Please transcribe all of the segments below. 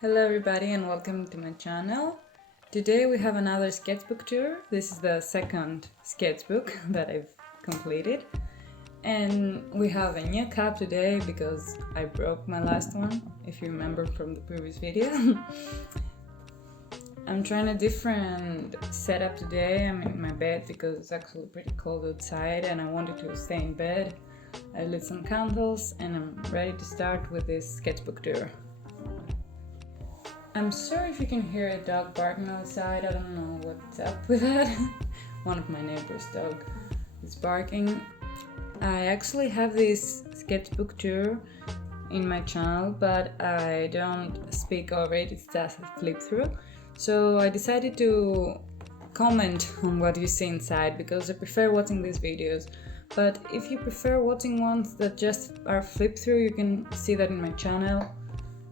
Hello everybody and welcome to my channel. Today we have another sketchbook tour. This is the second sketchbook that I've completed. And we have a new cup today because I broke my last one, if you remember from the previous video. I'm trying a different setup today. I'm in my bed because it's actually pretty cold outside and I wanted to stay in bed. I lit some candles and I'm ready to start with this sketchbook tour. I'm sorry if you can hear a dog barking outside. I don't know what's up with that. One of my neighbor's dog is barking. I actually have this sketchbook tour in my channel, but I don't speak over it. It's just a flip through. So I decided to comment on what you see inside because I prefer watching these videos. But if you prefer watching ones that just are flip through, you can see that in my channel.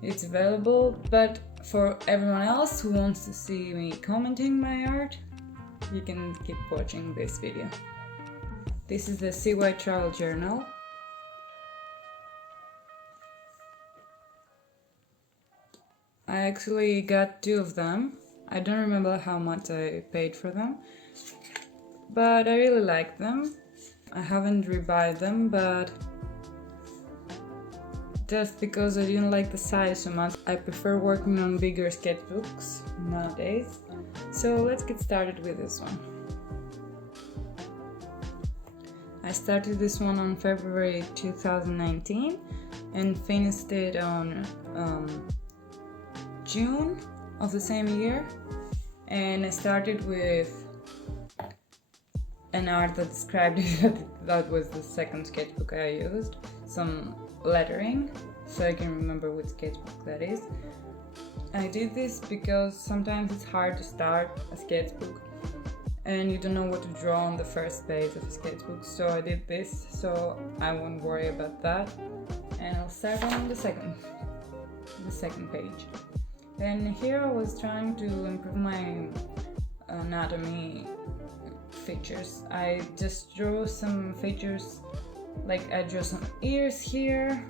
It's available, but for everyone else who wants to see me commenting my art, you can keep watching this video. This is the SKETCHBOOK travel journal. I actually got 2 of them. I don't remember how much I paid for them, but I really like them. I haven't rebought them, but just because I didn't like the size so much, I prefer working on bigger sketchbooks nowadays. So let's get started with this one. I started this one on February 2019 and finished it on June of the same year. And I started with an art that described it. That was the second sketchbook I used. Some lettering, so I can remember which sketchbook that is. I did this because sometimes it's hard to start a sketchbook and you don't know what to draw on the first page of a sketchbook, so I did this so I won't worry about that, and I'll start on the second page. And here I was trying to improve my anatomy features. I just drew some features, like I drew some ears here,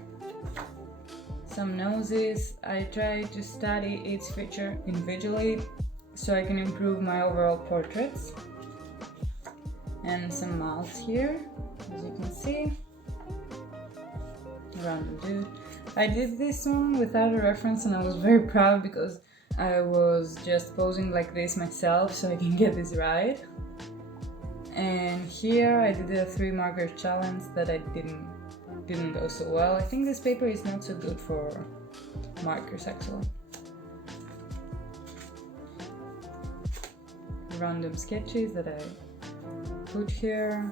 some noses. I try to study each feature individually so I can improve my overall portraits. And some mouths here, as you can see. Random dude. I did this one without a reference and I was very proud because I was just posing like this myself so I can get this right. And here I did a 3 marker challenge that I didn't go so well. I think this paper is not so good for markers actually. Random sketches that I put here,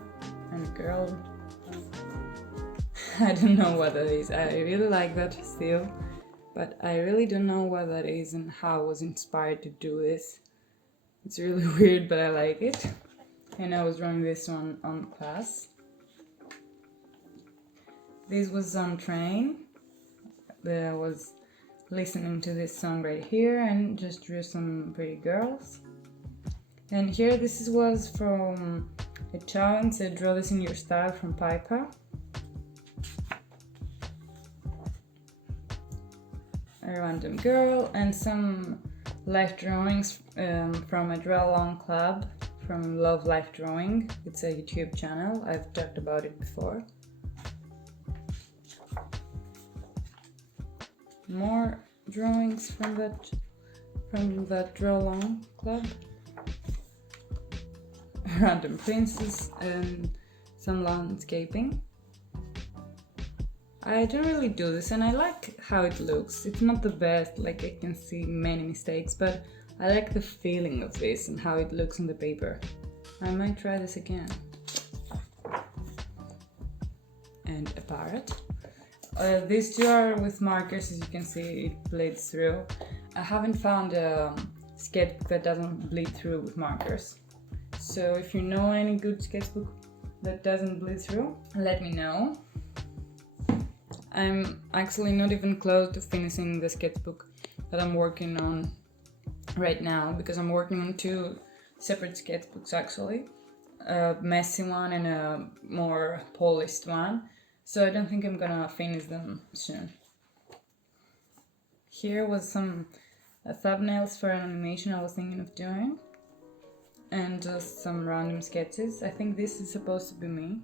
and a girl. I don't know what that is. I really like that still, but I really don't know what that is and how I was inspired to do this. It's really weird, but I like it. And I was drawing this one on class. This was on train. I was listening to this song right here and just drew some pretty girls. And here this was from a challenge, Draw This in Your Style from Piper. A random girl and some life drawings from a Draw Along Club from Love Life Drawing. It's a YouTube channel. I've talked about it before. More drawings from that Draw Along Club. Random princess and some landscaping. I don't really do this and I like how it looks. It's not the best, like I can see many mistakes, but I like the feeling of this and how it looks on the paper. I might try this again. And a parrot. These 2 are with markers, as you can see it bleeds through. I haven't found a sketchbook that doesn't bleed through with markers. So if you know any good sketchbook that doesn't bleed through, let me know. I'm actually not even close to finishing the sketchbook that I'm working on right now because I'm working on 2 separate sketchbooks actually. A messy one and a more polished one. So I don't think I'm gonna finish them soon. Here was some thumbnails for an animation I was thinking of doing, and just some random sketches. I think this is supposed to be me.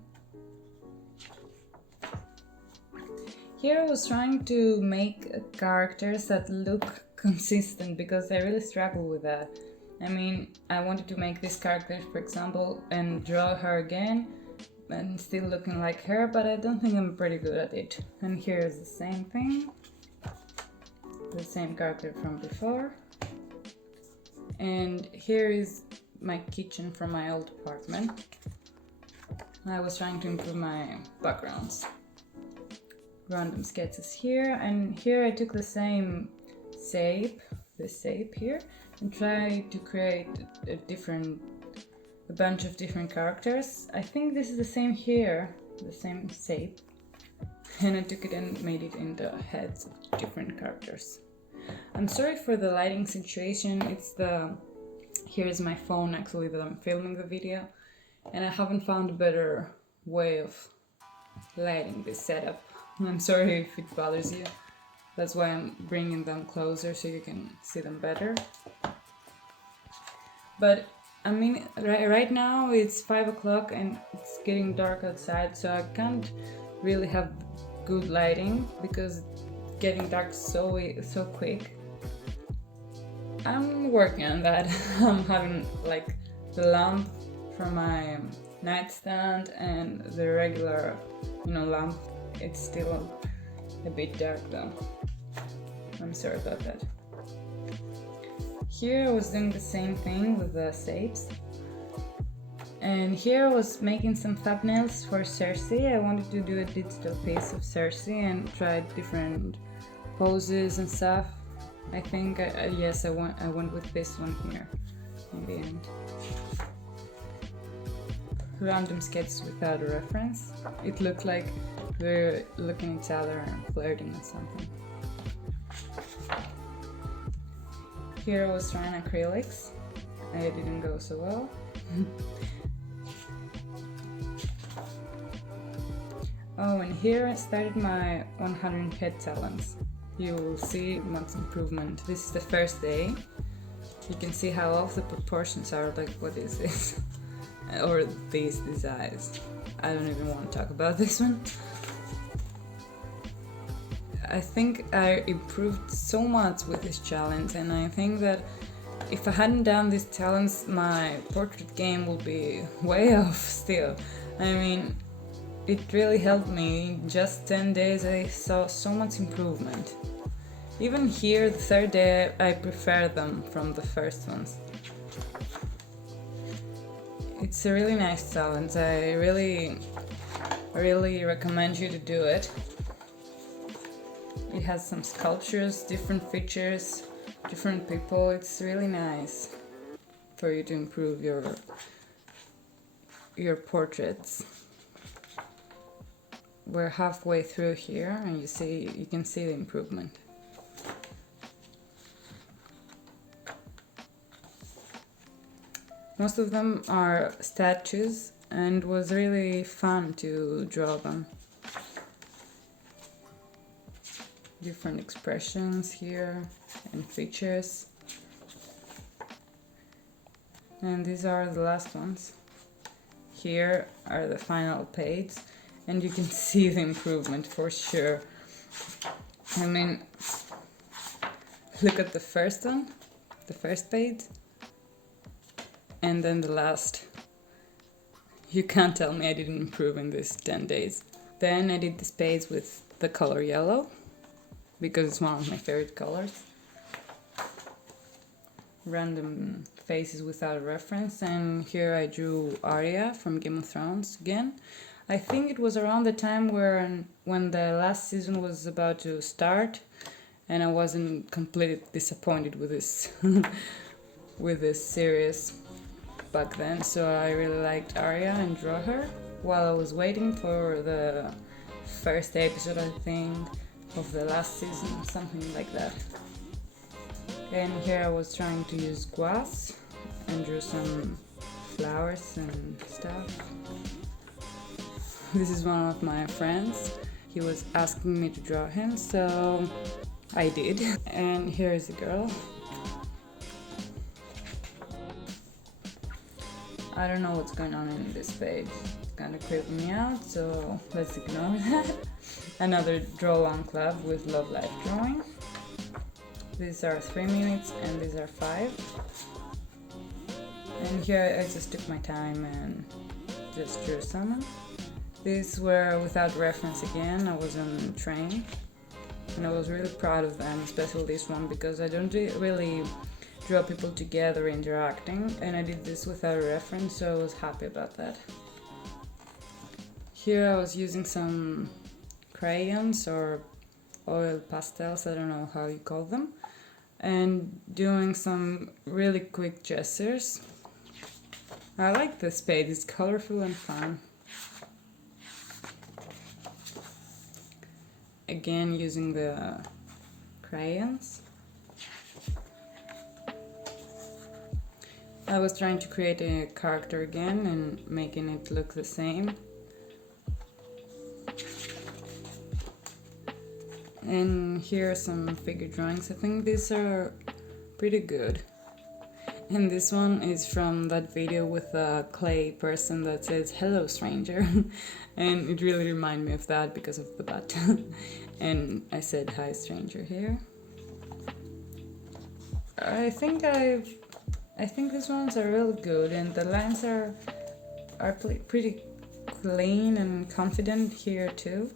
Here I was trying to make characters that look consistent, because I really struggle with that. I mean, I wanted to make this character, for example, and draw her again, and still looking like her, but I don't think I'm pretty good at it. And here is the same thing, the same character from before. And here is my kitchen from my old apartment. I was trying to improve my backgrounds. Random sketches here, and here I took the same shape, this shape here, and tried to create a bunch of different characters. I think this is the same here, the same shape, and I took it and made it into heads of different characters. I'm sorry for the lighting situation. Here's my phone actually that I'm filming the video, and I haven't found a better way of lighting this setup. I'm sorry if it bothers you. That's why I'm bringing them closer so you can see them better. But I mean, right now it's 5 o'clock and it's getting dark outside, so I can't really have good lighting because it's getting dark so quick. I'm working on that. I'm having like the lamp from my nightstand and the regular, lamp. It's still a bit dark though. I'm sorry about that. Here I was doing the same thing with the shapes. And here I was making some thumbnails for Cersei. I wanted to do a digital piece of Cersei and tried different poses and stuff. I think, yes, I went with this one here in the end. Random sketches without a reference. It looked like we're looking at each other and flirting or something. Here I was trying acrylics. It didn't go so well. Oh, and here I started my 100 head challenge. You will see much improvement. This is the first day. You can see how off the proportions are. Like, what is this? Or these eyes. I don't even want to talk about this one. I think I improved so much with this challenge, and I think that if I hadn't done this challenge, my portrait game would be way off still. I mean, it really helped me. In just 10 days I saw so much improvement. Even here, the third day, I prefer them from the first ones. It's a really nice challenge. I really recommend you to do it. It has some sculptures, different features, different people. It's really nice for you to improve your portraits. We're halfway through here, and you can see the improvement. Most of them are statues, and it was really fun to draw them. Different expressions here and features. And these are the last ones. Here are the final page, and you can see the improvement for sure. I mean, look at the first one, the first page, and then the last. You can't tell me I didn't improve in these 10 days. Then I did this page with the color yellow, because it's one of my favorite colors. Random faces without a reference, and here I drew Arya from Game of Thrones again. I think it was around the time when the last season was about to start, and I wasn't completely disappointed with this with this series back then, so I really liked Arya and draw her while I was waiting for the first episode, I think, of the last season, something like that. And here I was trying to use gouache and drew some flowers and stuff. This is one of my friends. He was asking me to draw him, so I did. And here is a girl. I don't know what's going on in this page. It's kind of creeping me out, so let's ignore that. Another draw along club with love life drawing. These are 3 minutes and these are 5. And here I just took my time and just drew some. These were without reference again. I was on the train and I was really proud of them, especially this one, because I don't really draw people together interacting, and I did this without a reference, so I was happy about that. Here I was using some crayons or oil pastels, I don't know how you call them, and doing some really quick gestures. I like this page, it's colorful and fun. Again, using the crayons. I was trying to create a character again and making it look the same. And here are some figure drawings. I think these are pretty good. And this one is from that video with a clay person that says hello stranger. And it really reminded me of that because of the butt. And I said hi stranger here. I think these ones are really good, and the lines are pretty clean and confident here too.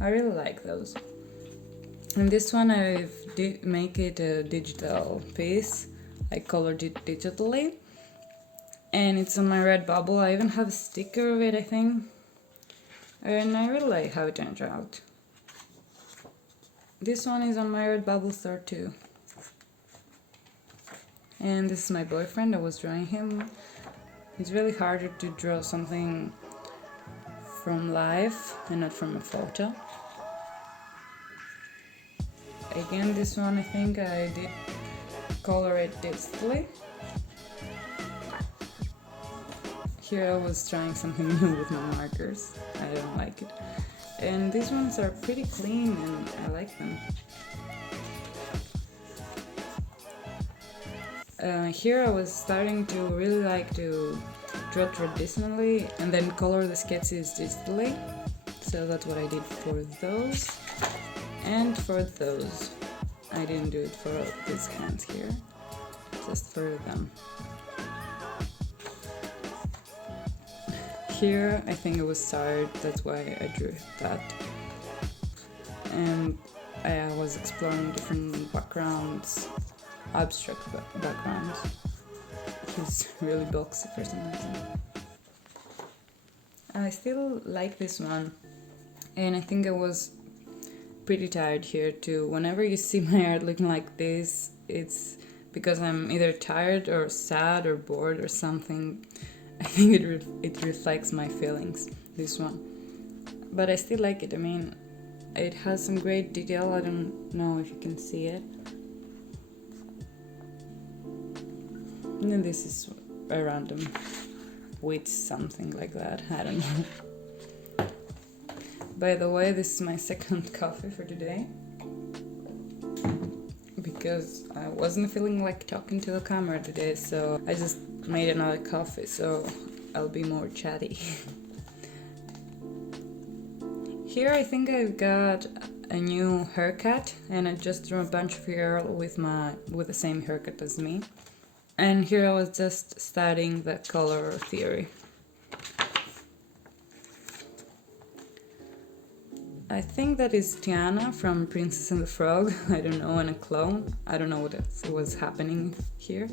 I really like those. And this one I did make it a digital piece. I colored it digitally, and it's on my Redbubble. I even have a sticker of it, I think, and I really like how it turned out. This one is on my Redbubble store too. And this is my boyfriend. I was drawing him. It's really harder to draw something from life and not from a photo. Again, this one I think I did color it digitally. Here I was trying something new with my markers. I don't like it. And these ones are pretty clean and I like them. Here I was starting to really like to draw traditionally and then color the sketches digitally. So that's what I did for those. And for those, I didn't do it for these hands here, just for them. Here I think I was tired, that's why I drew that. And I was exploring different backgrounds, abstract backgrounds. He's really boxy for some reason. I still like this one, and I think I was pretty tired here too. Whenever you see my art looking like this, it's because I'm either tired or sad or bored or something. I think it reflects my feelings, this one. But I still like it. I mean, it has some great detail. I don't know if you can see it. And then this is a random witch, something like that. I don't know. By the way, this is my second coffee for today, because I wasn't feeling like talking to the camera today, so I just made another coffee, so I'll be more chatty. Here I think I've got a new haircut, and I just drew a bunch of girls with the same haircut as me. And here I was just studying the color theory. I think that is Tiana from Princess and the Frog, I don't know, and a clone. I don't know what was happening here.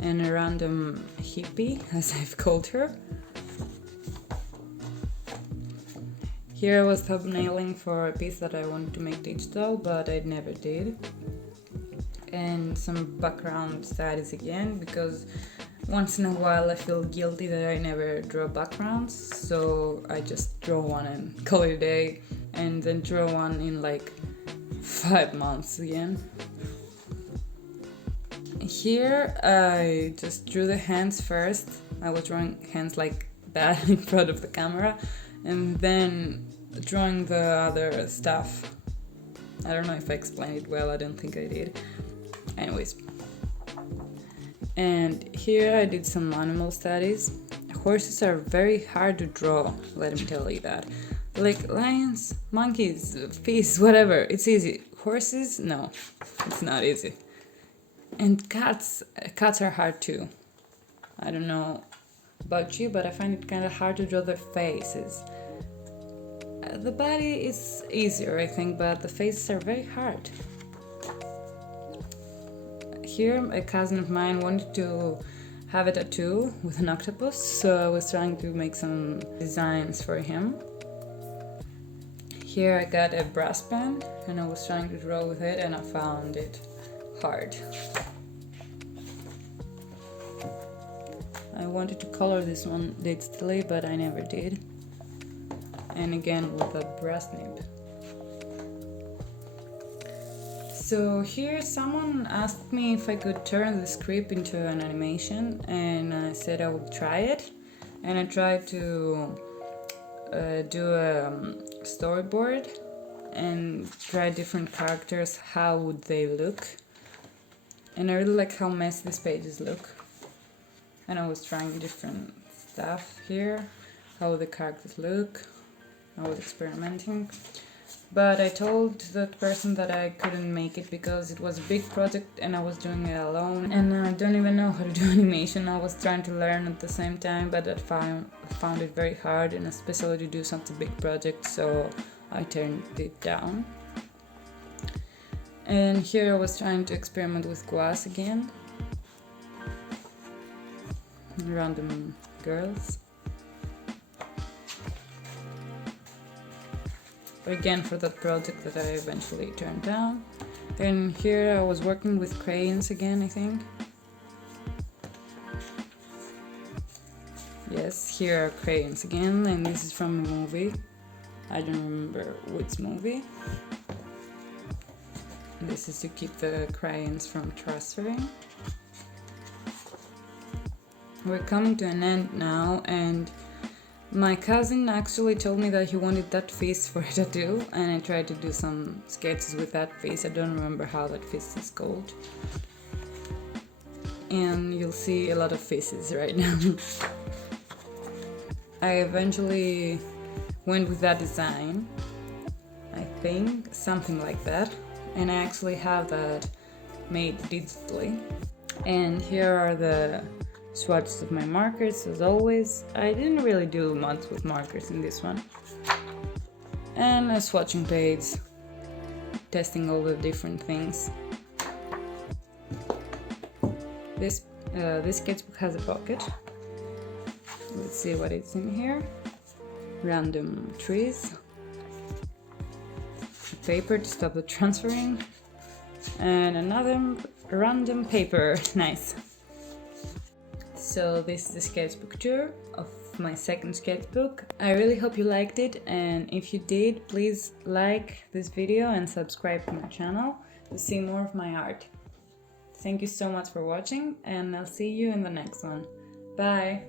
And a random hippie, as I've called her. Here I was thumbnailing for a piece that I wanted to make digital, but I never did. And some background studies again, because once in a while I feel guilty that I never draw backgrounds, so I just draw one and call it a day, and then draw one in like 5 months again. Here I just drew the hands first. I was drawing hands like that in front of the camera, and then drawing the other stuff. I don't know if I explained it well, I don't think I did. Anyways. And here I did some animal studies. Horses are very hard to draw, let me tell you that. Like lions, monkeys, fish, whatever, it's easy. Horses, no, it's not easy. And cats are hard too. I don't know about you, but I find it kind of hard to draw their faces. The body is easier, I think, but the faces are very hard. Here, a cousin of mine wanted to have a tattoo with an octopus, so I was trying to make some designs for him. Here I got a brass pen, and I was trying to draw with it, and I found it hard. I wanted to color this one digitally, but I never did. And again with a brass nib. So here someone asked me if I could turn the script into an animation, and I said I would try it. And I tried to do a storyboard and try different characters, how would they look. And I really like how messy these pages look. And I was trying different stuff here, how the characters look. I was experimenting. But I told that person that I couldn't make it because it was a big project and I was doing it alone. And I don't even know how to do animation. I was trying to learn at the same time, but I found it very hard, and especially to do such a big project, so I turned it down. And here I was trying to experiment with gouache again. Random girls. Again for that project that I eventually turned down. And here I was working with crayons again, I think. Yes, here are crayons again, and this is from a movie. I don't remember which movie. This is to keep the crayons from transferring. We're coming to an end now, and my cousin actually told me that he wanted that face for a tattoo, and I tried to do some sketches with that face. I don't remember how that face is called. And you'll see a lot of faces right now. I eventually went with that design, I think, something like that. And I actually have that made digitally. And here are the swatches of my markers, as always. I didn't really do much with markers in this one. And a swatching page, testing all the different things. This sketchbook has a pocket. Let's see what it's in here. Random trees. Paper to stop the transferring. And another random paper. Nice. So this is the sketchbook tour of my second sketchbook. I really hope you liked it, and if you did, please like this video and subscribe to my channel to see more of my art. Thank you so much for watching, and I'll see you in the next one. Bye!